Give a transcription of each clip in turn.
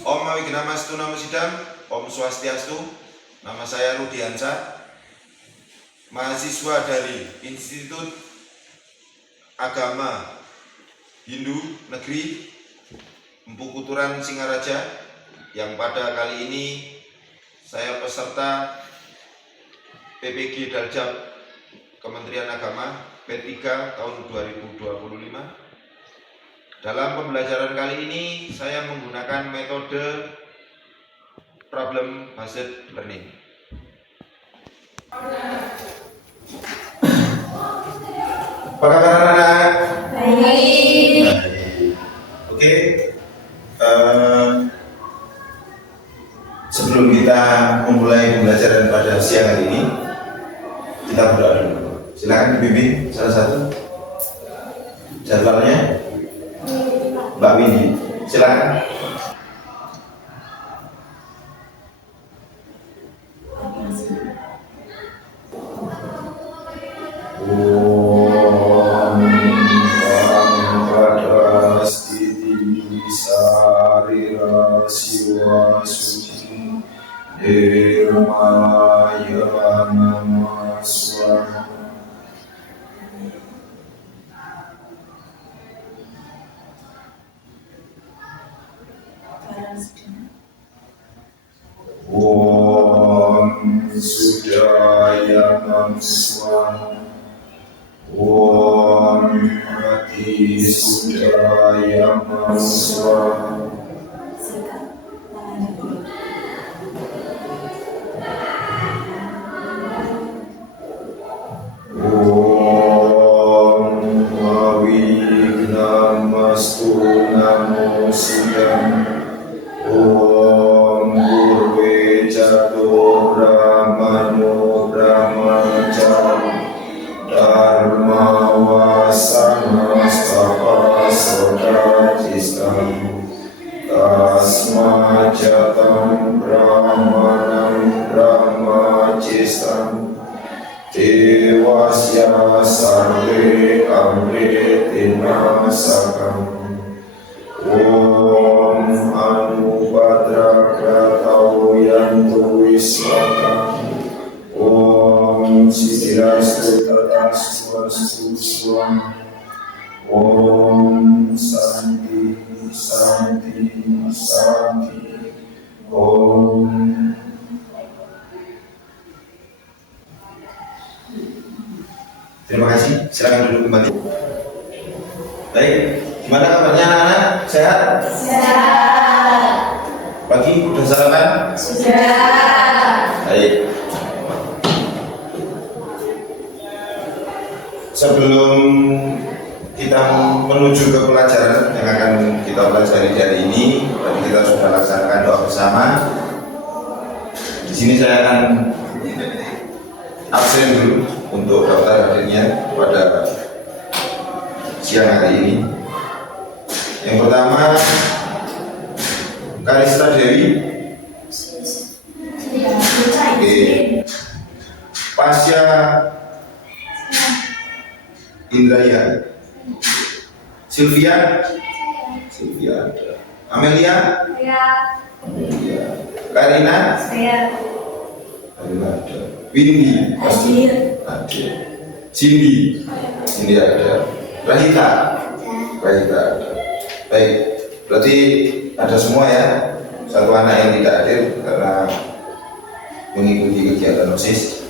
Om Wignamastu Namo Sidam, Om Swastiastu. Nama saya Rudiansa, mahasiswa dari Institut Agama Hindu Negeri Empu Kuturan Singaraja, yang pada kali ini saya peserta PPG Daljab Kementerian Agama P3 tahun 2025. Dalam pembelajaran kali ini saya menggunakan metode problem based learning. Apa kabar anak-anak? Baik. Oke. Sebelum kita memulai pembelajaran pada siang hari ini, kita berdoa dulu. Silakan dibimbing salah satu jadwalnya. Mbak Windy, silakan. Om Sudaya Namswa, Om Ati Sudaya Namswa. Om Wignamastu Namo Sidam, Om Gurve Jatuh Brahmano Brahmaca Dharma Wasana Stapa Sodacistam Tasma Jatam Brahmanam Brahmacistam Devasya Sarve Amritina Sakam. Om Anubhadra Kratau Yantu Viswaka, Om Siddhirastu Tatastu Astu Swam, Om Santi Santi Santi, Om. Terima kasih, silakan duduk kembali. Baik, gimana kabarnya anak-anak? Sehat? Sehat. Pagi udah sarapan? Sudah. Baik. Sebelum kita menuju ke pelajaran yang akan kita pelajari hari ini, tadi kita sudah laksanakan doa bersama. Di sini saya akan absen dulu untuk daftar hadirnya pada siang hari ini. Yang pertama, Karista Dewi. Oke. Pasya Indraya. Sylvia. Sylvia ada. Amelia. Amelia. Karina. Karina ada. Windy. Hadir. Cindy. Cindy ada. Rahita. Rahita ada. Baik, berarti ada semua ya. Satu anak yang tidak hadir karena mengikuti kegiatan OSIS.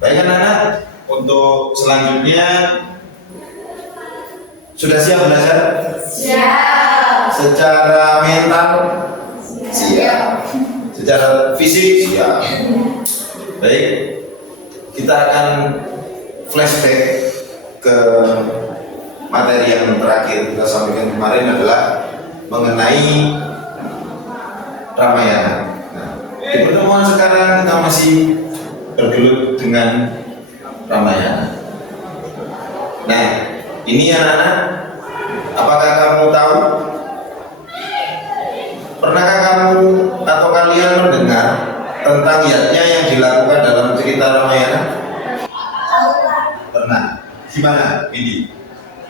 Baik anak-anak, untuk selanjutnya sudah siap belajar? Siap. Secara mental? Siap. Secara fisik? Siap. Baik, kita akan flashback ke materi yang terakhir kita sampaikan kemarin adalah mengenai Ramayana. Nah, di pertemuan sekarang kita masih bergelut dengan Ramayana. Nah, ini anak-anak, apakah kamu tahu? Pernahkah kamu atau kalian mendengar tentang yatnya yang dilakukan dalam cerita Ramayana? Pernah. Gimana, Windy?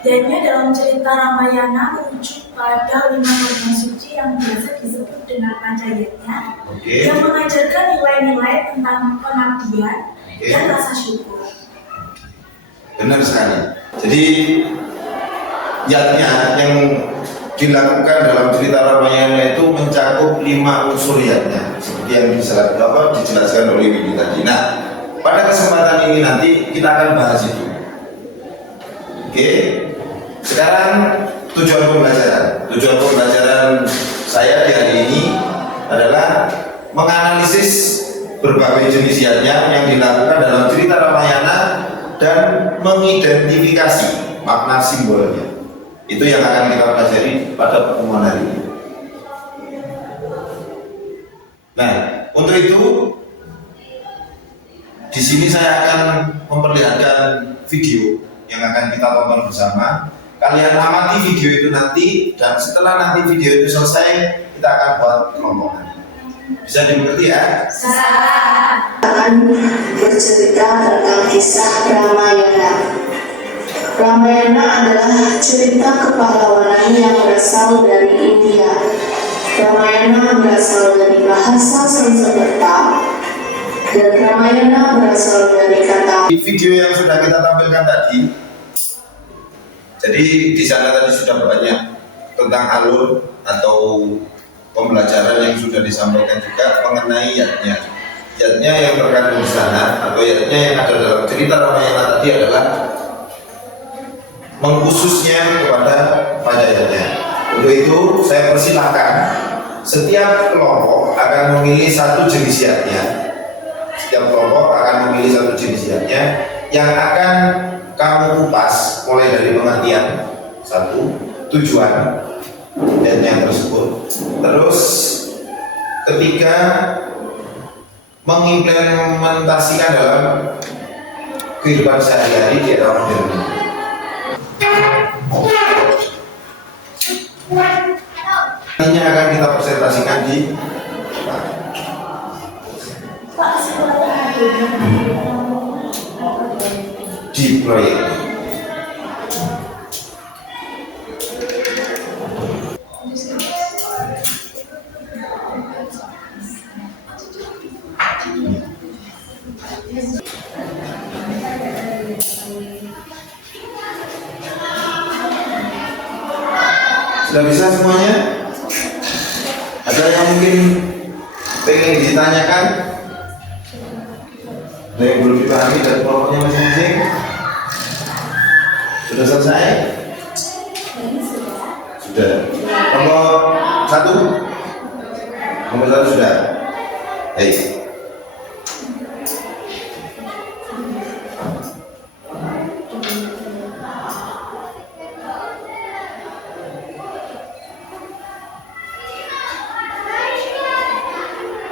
Yaitu dalam cerita Ramayana merujuk pada 5 norma suci yang biasa disebut dengan Pancayatnya, yang mengajarkan nilai-nilai tentang pengabdian dan rasa syukur. Benar sekali. Jadi yatnya yang dilakukan dalam cerita Ramayana itu mencakup 5 unsur yatnya, seperti yang dijelaskan oleh Widi tadi. Nah, pada kesempatan ini nanti kita akan bahas itu. Oke. Sekarang tujuan pembelajaran saya di hari ini adalah menganalisis berbagai jenis yatnya yang dilakukan dalam cerita Ramayana dan mengidentifikasi makna simbolnya. Itu yang akan kita pelajari pada pertemuan hari ini. Nah, untuk itu di sini saya akan memperlihatkan video yang akan kita tonton bersama. Kalian amati video itu nanti, dan setelah nanti video itu selesai, kita akan buat kelompokan. Bisa dimengerti ya? Akan bercerita tentang kisah Ramayana. Ramayana adalah cerita kepahlawanan yang berasal dari India. Ramayana berasal dari bahasa Sanskerta, dan Ramayana berasal dari kata. Di video yang sudah kita tampilkan tadi, jadi di sana tadi sudah banyak tentang alur atau pembelajaran yang sudah disampaikan juga mengenai yatnya. Yatnya yang terkandung di sana atau yatnya yang ada dalam cerita Ramayana tadi adalah mengkhususnya kepada Pancayatnya. Untuk itu saya persilahkan setiap kelompok akan memilih satu jenis yatnya. Setiap kelompok akan memilih satu jenis yatnya yang akan kamu kupas mulai dari pengertian satu, tujuan yatnya tersebut. Terus ketiga, mengimplementasikan dalam kehidupan sehari-hari di era modern. Ini akan kita presentasikan di proyek. Sudah bisa semuanya? Ada yang mungkin pengen ditanyakan? Ada yang belum dipahami dari kelompoknya masing-masing? Sudah selesai? Sudah. Nomor satu? Nomor satu sudah? Baik.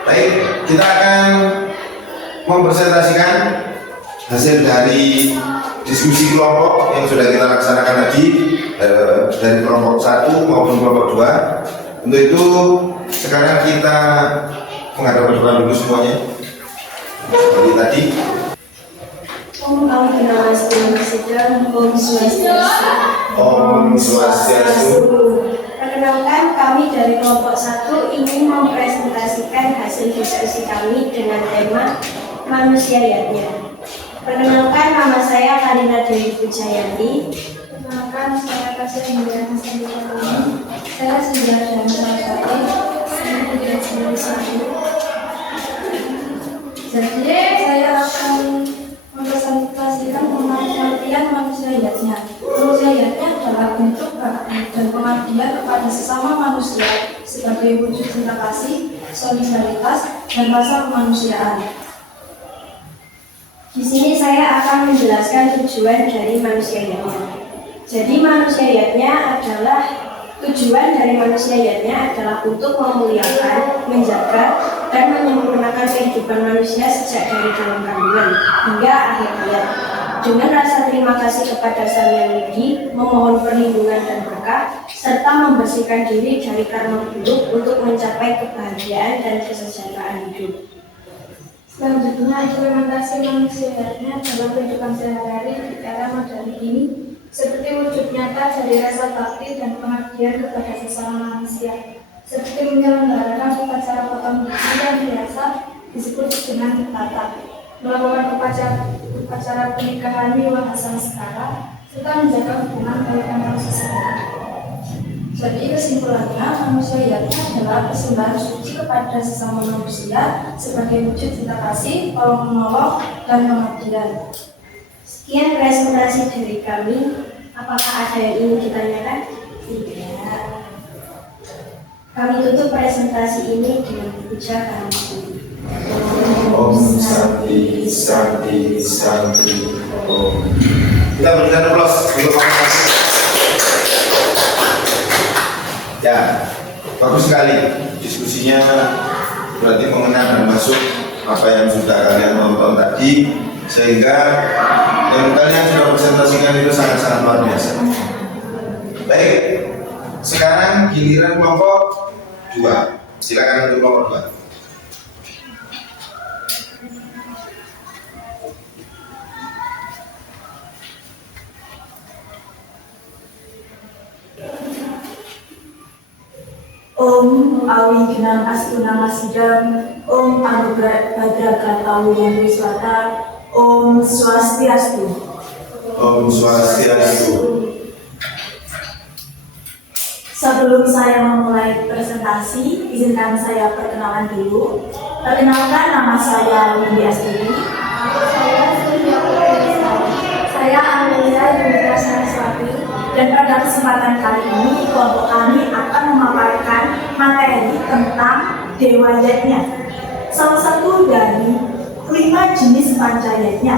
Baik, kita akan mempresentasikan hasil dari diskusi kelompok yang sudah kita laksanakan tadi dari kelompok 1 maupun kelompok 2. Untuk itu sekarang kita menghadap ke depan dulu semuanya. Seperti tadi. Om kami Namaste Sedang Om Swastiastu. Om Swastiastu. Perkenalkan, kami dari kelompok 1 ingin mempresentasikan hasil diskusi kami dengan tema manusia yatnya. Perkenalkan, nama saya Karina Dewi Pujayanti. Perkenalkan, saya Kasih Indra Hasan Dikoni. Saya sudah dan Saraswati. Saya tidak sendiri satu. Jadi saya akan mempresentasikan pengertian manusia yatnya. Manusia yatnya adalah bentuk bakti dan pengabdian kepada sesama manusia sebagai wujud cinta kasih, solidaritas, dan rasa kemanusiaan. Di sini saya akan menjelaskan tujuan dari manusia yatnya. Jadi manusia yatnya adalah untuk memuliakan, menjaga, dan menyempurnakan kehidupan manusia sejak dari dalam kandungan hingga akhir hayat. Dengan rasa terima kasih kepada Sang Yang Widi, memohon perlindungan dan berkah, serta membersihkan diri dari karma buruk untuk mencapai kebahagiaan dan kesejahteraan hidup. Selanjutnya, implementasi manusia yatnya dalam kehidupan sehari-hari di era modern ini, seperti wujud nyata nyata dari rasa bakti dan pengabdian kepada sesama manusia, seperti menyelenggarakan upacara potong gigi yang biasa disebut dengan tata, melakukan upacara pernikahan wiwaha samskara, serta menjaga hubungan baik antar sesama. Jadi kesimpulannya, manusiawinya adalah persembahan suci kepada sesama manusia sebagai wujud cinta kasih, tolong menolong, dan pengabdian. Sekian presentasi dari kami. Apakah ada yang ingin ditanyakan? Tidak. Kami tutup presentasi ini dengan puja kami. Om Santi Santi Santi Om. Kita berikan aplaus untuk masing-masing. Ya, bagus sekali diskusinya, berarti mengenal dan masuk apa yang sudah kalian tonton tadi, sehingga yang kalian sudah presentasikan itu sangat-sangat luar biasa. Baik, sekarang giliran kelompok 2. Silakan untuk kelompok 2. Om Awignam Astuna Masidam, Om Anugerah Badragatau Yang Wiswata, Om Swastiastu. Om Swastiastu. Sebelum saya memulai presentasi, izinkan saya perkenalan dulu. Perkenalkan, nama saya Windy Astuti. Saya Amelia Yunita Saraswati. Dan pada kesempatan kali ini, kelompok kami akan memaparkan materi tentang Dewa Yajna, salah satu dari 5 jenis pancayatna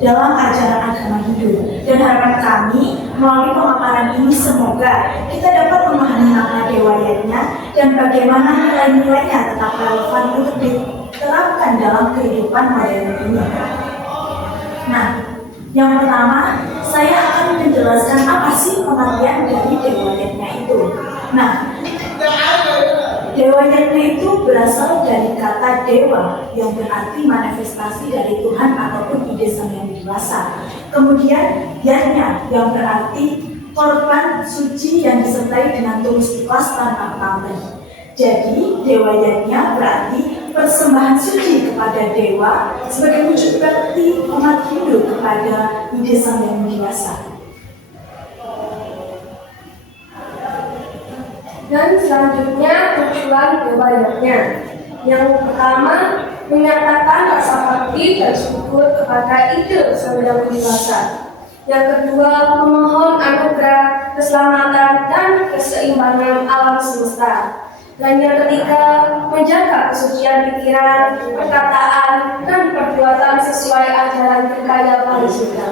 dalam ajaran agama Hindu. Dan harapan kami melalui pemaparan ini semoga kita dapat memahami makna Dewa Yajna dan bagaimana nilai-nilainya tetap relevan untuk diterapkan dalam kehidupan modern ini. Nah, yang pertama, saya akan menjelaskan apa sih pengertian dari Dewa Yajna itu. Nah, Dewa Yajna itu berasal dari kata dewa yang berarti manifestasi dari Tuhan ataupun ide sang yang dewasa. Kemudian Yajna yang berarti korban suci yang disertai dengan tulus ikhlas tanpa pamrih. Jadi Dewa Yajna berarti persembahan suci kepada dewa sebagai wujud bakti umat Hindu kepada ide sang yang dewasa. Dan selanjutnya tujuan Dewa Yajna. Yang pertama, menyatakan rasa bakti dan syukur kepada ide sang yang dewasa. Yang kedua, memohon anugerah keselamatan dan keseimbangan alam semesta. Dan yang ketiga, menjaga kesucian pikiran, perkataan, dan perbuatan sesuai ajaran Trikaya Parisuddha.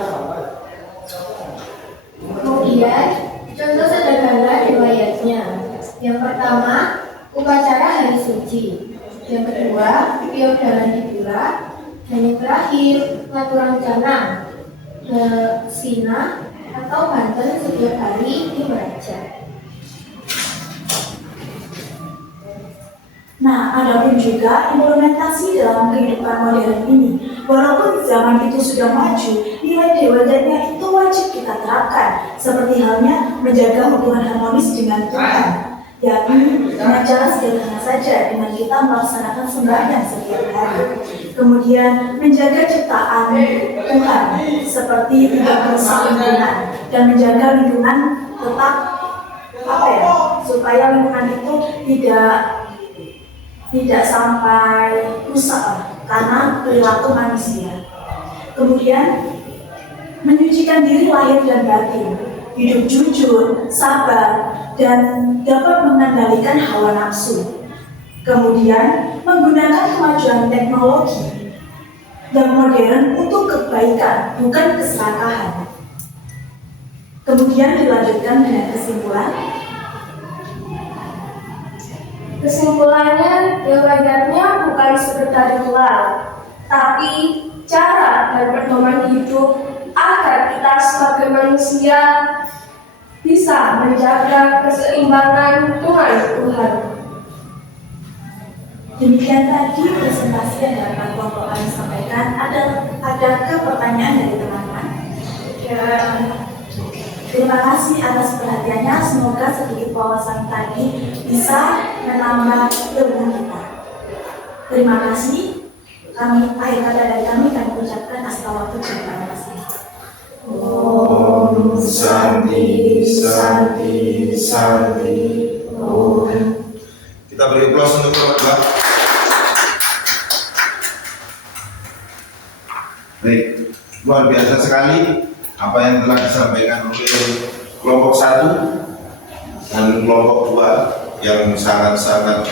Kemudian, contoh sederhana Dewa Yajna. Yang pertama, upacara hari suci. Yang kedua, piodalan di pura. Dan yang terakhir, ngaturan jana, sina, atau banten setiap hari di Meraja. Nah, ada pun juga implementasi dalam kehidupan modern ini. Walaupun zaman itu sudah maju, nilai Dewa Yajna itu wajib kita terapkan, seperti halnya menjaga hubungan harmonis dengan Tuhan, yakni dengan cara sederhana saja dengan kita melaksanakan sembahyang setiap hari. Kemudian menjaga ciptaan Tuhan, seperti tidak merusak lingkungan dan menjaga lingkungan tetap supaya lingkungan itu tidak sampai rusak karena perilaku manusia. Kemudian menyucikan diri lahir dan batin, hidup jujur, sabar, dan dapat mengendalikan hawa nafsu. Kemudian menggunakan kemajuan teknologi yang modern untuk kebaikan, bukan keserakahan. Kemudian dilanjutkan dengan kesimpulan. Kesimpulannya, Dewa Yajna bukan sekedar ritual, tapi cara dan pedoman hidup agar kita sebagai manusia bisa menjaga keseimbangan dengan Tuhan. Demikian tadi presentasi yang dapat kelompok kami sampaikan. Adakah pertanyaan dari teman-teman? Ya, Terima kasih atas perhatiannya. Semoga sedikit wawasan tadi bisa menambah ilmu kita. Terima kasih. Akhir kata dari kami ucapkan astagfirullah. Terima kasih. Om Santi Santi Santi Om. Kita beri aplaus untuk keluarga. Baik, luar biasa sekali apa yang telah disampaikan oleh kelompok 1 dan kelompok 2 yang sangat-sangat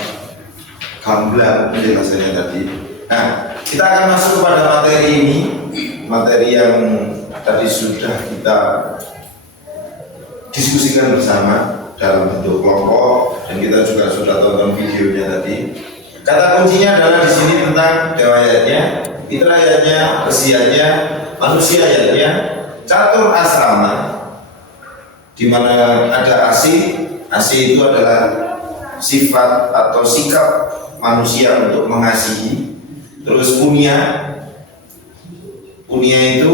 gamblang penjelasannya tadi. Nah, kita akan masuk kepada materi ini, materi yang tadi sudah kita diskusikan bersama dalam bentuk kelompok dan kita juga sudah tonton videonya tadi. Kata kuncinya adalah di sini tentang dewayatnya, fitrayatnya, kesiannya, manusiaatnya, catur asrama, di mana ada asi itu adalah sifat atau sikap manusia untuk mengasihi. Terus punya itu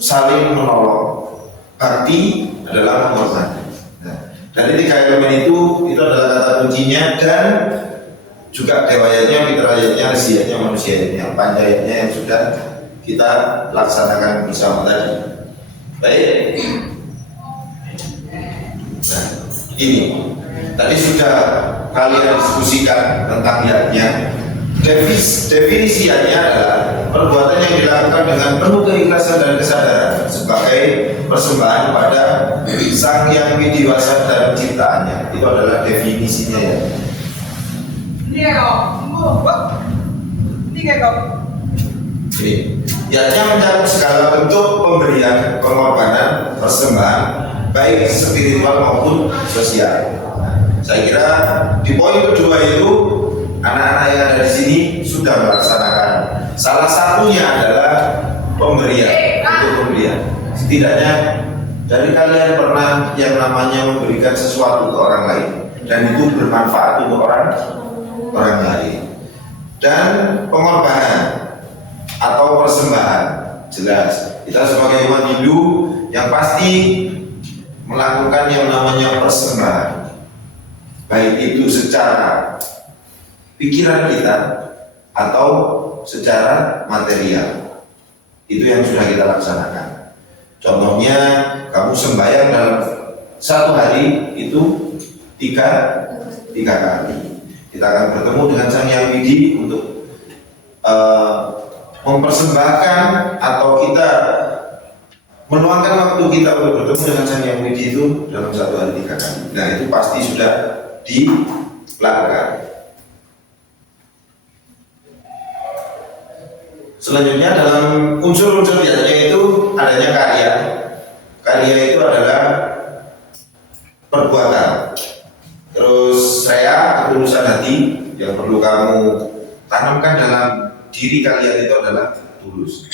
saling menolong, bakti adalah menghormati. Nah, dari 3 elemen itu adalah kata kuncinya, dan juga dewayatnya, fitrayatnya, resiatnya, manusianya, panjayatnya yang sudah kita laksanakan bersama tadi. Baik. Nah, ini tadi sudah kalian diskusikan tentang niatnya. Definisinya adalah perbuatan yang dilakukan dengan penuh keikhlasan dan kesadaran sebagai persembahan pada Sang Yang Widiwasa dan ciptaannya. Itu adalah definisinya ya. Ini niatnya mencakup segala bentuk pemberian, pengorbanan, persembahan, baik spiritual maupun sosial. Saya kira di poin kedua itu anak-anak yang ada di sini sudah melaksanakan. Salah satunya adalah pemberian, untuk pemberian. Setidaknya dari kalian pernah yang namanya memberikan sesuatu ke orang lain dan itu bermanfaat untuk orang lain. Dan pengorbanan atau persembahan, jelas kita sebagai umat Hindu yang pasti melakukan yang namanya persembahan, baik itu secara pikiran kita atau secara material. Itu yang sudah kita laksanakan. Contohnya kamu sembahyang dalam 1 hari itu 3 kali. Kita akan bertemu dengan Sang Yang Widi untuk mempersembahkan atau kita meluangkan waktu kita untuk bertemu dengan Sang Yang Widi itu dalam 1 hari 3 kali. Nah, itu pasti sudah dilakukan. Selanjutnya dalam unsur-unsur niatnya itu adanya karya. Karya itu adalah perbuatan. Terus saya ketulusan hati yang perlu kamu tanamkan dalam diri kalian itu adalah tulus.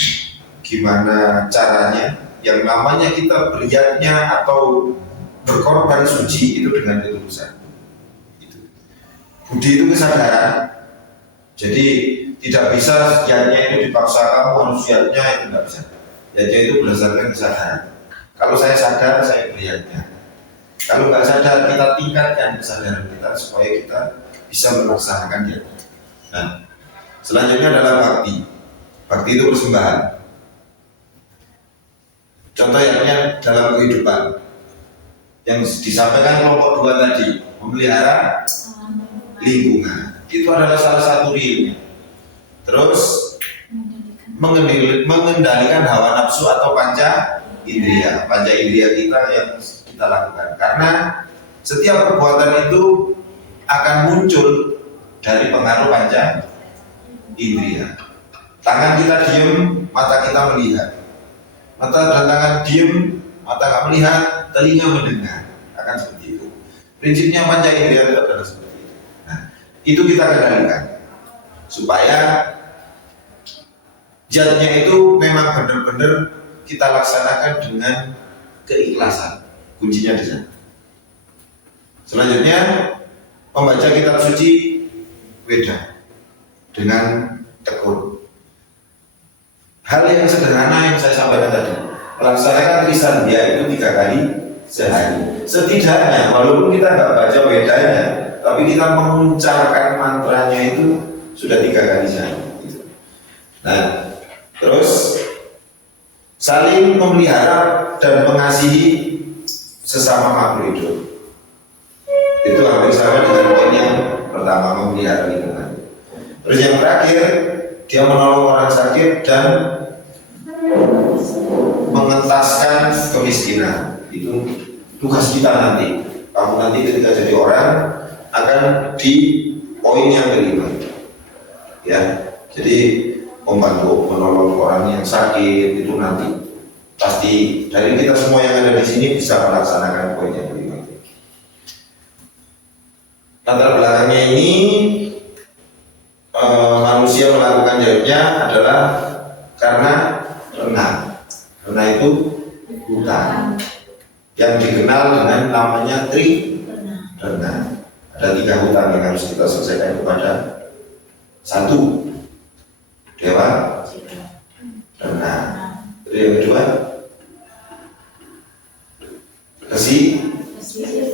Gimana caranya? Yang namanya kita beriatnya atau berkorban suci itu dengan ketulusan. Budi itu kesadaran. Jadi tidak bisa niatnya itu dipaksa, kamu harus niatnya itu tidak bisa. Niatnya itu berdasarkan kesadaran. Kalau saya sadar, saya beriatnya. Kalau nggak sadar, kita tingkatkan kesadaran kita supaya kita bisa melaksanakan niatnya. Nah, selanjutnya adalah bakti. Bakti itu persembahan. Contohnya dalam kehidupan yang disampaikan kelompok 2 tadi, memelihara lingkungan. Itu adalah salah satu realnya. Terus mengendalikan hawa nafsu atau panca indera kita yang kita lakukan. Karena setiap perbuatan itu akan muncul dari pengaruh panca indera. Tangan kita diem, mata kita melihat. Mata dan tangan diem, mata nggak melihat, telinga mendengar. Akan seperti itu. Prinsipnya panca indera itu adalah seperti itu. Nah, itu kita kendalikan supaya jatnya itu memang benar-benar kita laksanakan dengan keikhlasan. Kuncinya di sana. Selanjutnya membaca kitab suci Weda dengan tekun. Hal yang sederhana yang saya sampaikan tadi. melaksanakan Trisandia itu 3 kali sehari. Setidaknya walaupun kita nggak baca bedanya, tapi kita mengucapkan mantranya itu sudah 3 kali sehari. Nah, terus saling memelihara dan mengasihi sesama makhluk hidup. Itu hampir sama dengan poin yang pertama, memelihara lingkungan. Terus yang terakhir, dia menolong orang sakit dan mengentaskan kemiskinan. Itu tugas kita nanti. Kamu nanti ketika jadi orang akan di poin yang kelima. Ya, jadi membantu menolong orang yang sakit itu nanti pasti dari kita semua yang ada di sini bisa melaksanakan poin yang kelima. Latar belakangnya ini manusia melakukan jauhnya adalah karena renang. Renang itu hutan yang dikenal dengan namanya renang. Ada 3 hutan yang harus kita selesaikan kepada 1 dewa renang. Yang kedua resi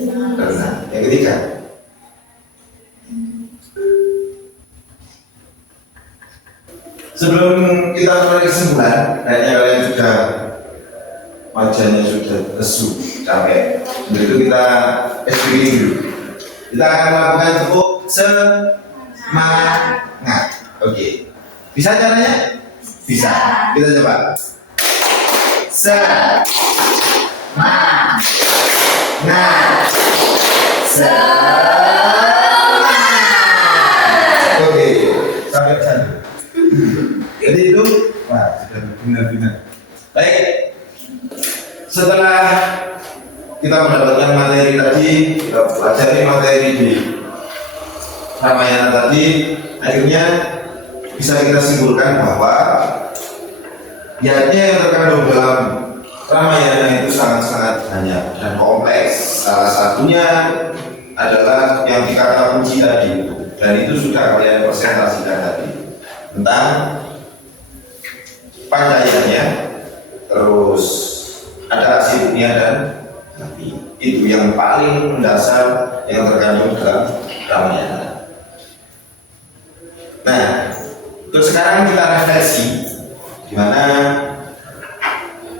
renang. Yang ketiga sebelum kita mulai kesimpulan, kayaknya kalian sudah wajahnya sudah lesu, capek. Untuk itu kita SPG dulu. Kita akan melakukan tepuk semangat. Oke. Bisa caranya? Bisa. Kita coba. Semangat. Semangat. Oke. Sampai sana. Jadi itu, wah sudah benar-benar. Baik. Setelah kita mendapatkan materi tadi, kita pelajari materi di Ramayana tadi, akhirnya bisa kita simpulkan bahwa niatnya yang terkandung dalam Ramayana itu sangat-sangat banyak dan kompleks. Salah satunya adalah yang dikata kunci tadi itu, dan itu sudah kalian presentasikan tadi tentang Pancayanya, terus ada Asibnya dan Nabi. Itu yang paling mendasar yang terkandung dalam Ramayana. Nah, terus sekarang kita refleksi gimana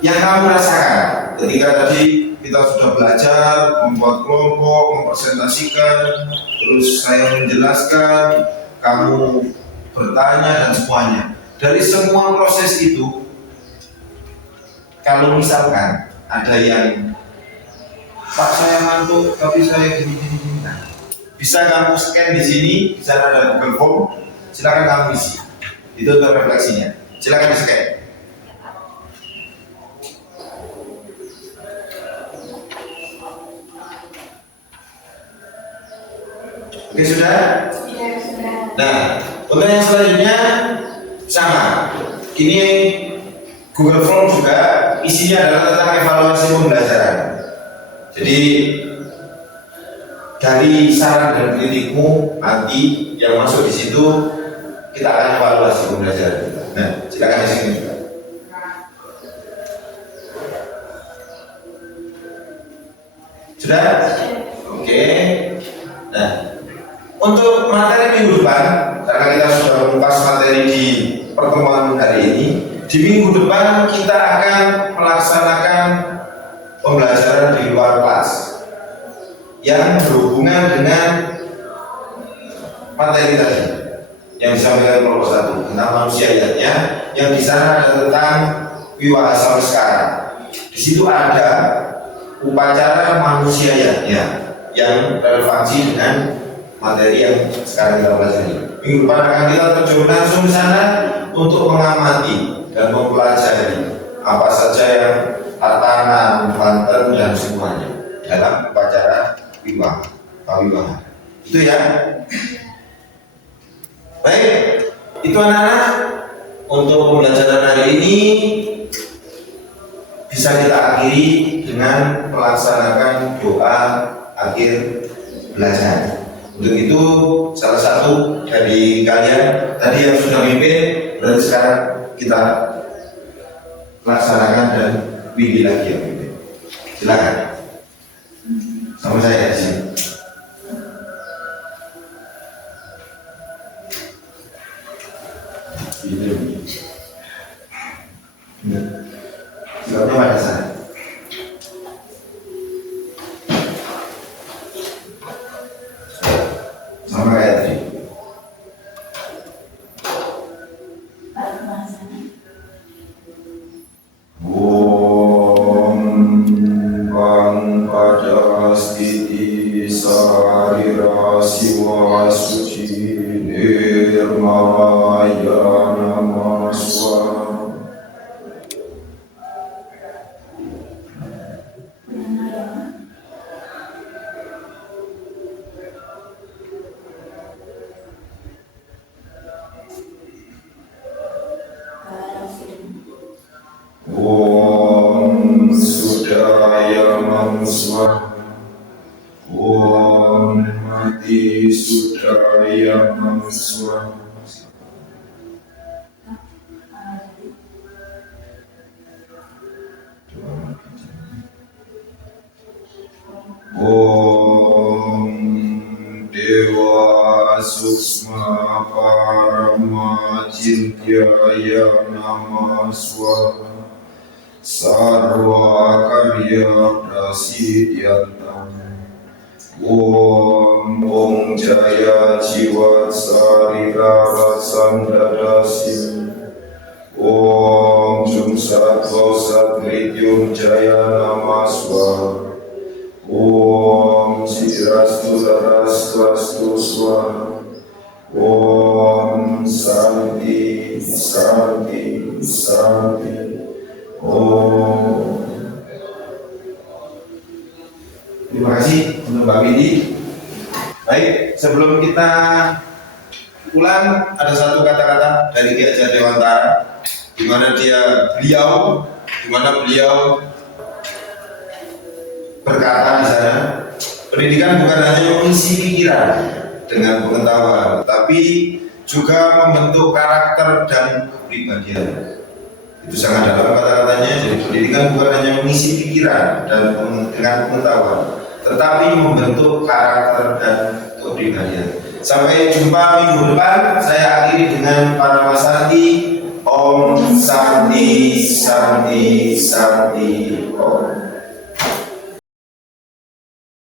yang kamu rasakan ketika tadi kita sudah belajar membuat kelompok, mempresentasikan, terus saya menjelaskan, kamu bertanya dan semuanya. Dari semua proses itu, kalau misalkan ada yang Pak saya ngantuk tapi saya gini-gini, nah, bisa kamu scan di sini, bisa ada Google Form, silakan kamu isi. Itu untuk refleksinya. Silakan di scan. Oke sudah? Nah, untuk yang selanjutnya sama. Ini Google Form juga isinya adalah tentang evaluasi pembelajaran. Jadi dari saran dan kritikmu nanti yang masuk di situ kita akan evaluasi pembelajaran kita. Nah, silakan di sini juga. Sudah? Oke. Nah, untuk materi minggu depan, karena kita sudah mengupas materi di pertemuan hari ini, di minggu depan kita akan melaksanakan pembelajaran di luar kelas yang berhubungan dengan materi tadi yang disampaikan kelompok 1 tentang manusianya, yang di sana ada tentang Wiwaha Samskara. Di situ ada upacara manusianya yang relevansi dengan materi yang sekarang kita pelajari. Minggu depan akan kita terjun langsung ke sana untuk mengamati dan mempelajari apa saja yang tatanan, banten dan semuanya dalam upacara Wiwaha. Itu ya. Baik, itu anak-anak untuk pembelajaran hari ini bisa kita akhiri dengan melaksanakan doa akhir belajar. Untuk itu salah satu dari kalian tadi yang sudah mimpin, berarti sekarang kita laksanakan dan Widi lagi ya Widi. Silakan. Sama saya di sini. Silakan pada saya. Sama kayak tadi. Om Bangpada Stiti Sarira Siwa Suci Nirmaya Namaswa. Om Sudaya Mamswa. Om Mati Sudaya Mamswa. Om Dewa Suksma Parama Cintyaya Namaswa. Sarva Karya Prasidyantam. Om Jaya Jiwa Sarira Rasandadasim. Om Jum Sattva Satrityum Jaya Namaswa. Om Sidrastu Darastu Swaha. Om Santi Santi Santi. Oh, terima kasih untuk Mbak Widi. Baik, sebelum kita pulang ada satu kata-kata dari Ki Hajar Dewantara, di mana beliau berkata di sana, pendidikan bukan hanya mengisi pikiran dengan pengetahuan, tapi juga membentuk karakter dan kepribadian. Itu sangat dalam kata-katanya. Jadi pendidikan bukan hanya mengisi pikiran dan dengan pengetahuan, tetapi membentuk karakter dan kepribadian. Sampai jumpa minggu depan. Saya akhiri dengan Panama Santi. Om Santi Santi Santi.